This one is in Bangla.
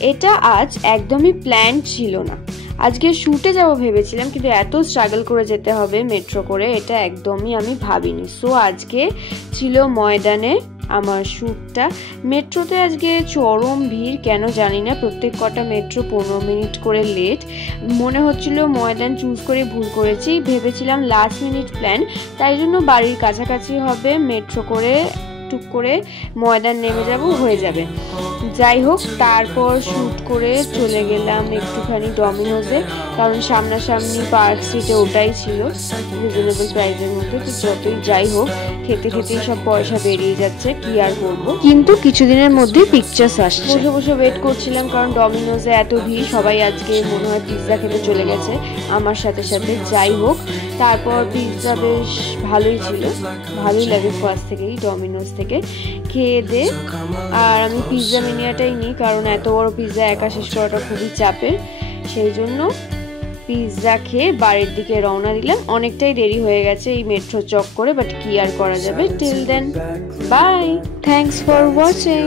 এটা আজ একদমই প্ল্যান ছিল না। আজকে শুটে যাব ভেবেছিলাম, কিন্তু এত স্ট্রাগল করে যেতে হবে মেট্রো করে এটা একদমই আমি ভাবিনি। সো আজকে ছিল ময়দানে আমার শ্যুটটা। মেট্রোতে আজকে চরম ভিড়, কেন জানি না, প্রত্যেক কটা মেট্রো 15 মিনিট করে লেট। মনে হচ্ছিল ময়দান চুজ করে ভুল করেছি, ভেবেছিলাম লাস্ট মিনিট প্ল্যান, তাই জন্য বাড়ির কাছাকাছি হবে, মেট্রো করে টুক করে ময়দান নেমে যাব, হয়ে যাবে। যাই হোক, তারপর শ্যুট করে চলে গেলাম একটুখানি ডমিনোজে, কারণ সামনাসামনি পার্ক স্ট্রিটে ওটাই ছিল রিজনেবল প্রাইসের মধ্যে। তো যতই যাই হোক, খেতে খেতেই সব পয়সা বেরিয়ে যাচ্ছে, কি আর করবো। কিন্তু কিছুদিনের মধ্যে পিকচার্স আসছে। বসে বসে ওয়েট করছিলাম, কারণ ডমিনোজে এত ভিড়, সবাই আজকে মনে হয় পিৎজা খেতে চলে গেছে আমার সাথে সাথে। যাই হোক, তারপর পিৎজা বেশ ভালোই ছিল, ভালোই লাগে ফার্স্ট থেকেই ডমিনোজ থেকে খেয়ে দে। আর আমি পিৎজা মিনিয়াটাই নিই, কারণ এত বড় পিৎজা একা শেষ করাটা খুবই চাপের। সেই জন্য পিৎজা খেয়ে বাড়ির দিকে রওনা দিলাম। অনেকটাই দেরি হয়ে গেছে এই মেট্রো চক্করে, বাট কি আর করা যাবে। Till then, bye, thanks for watching.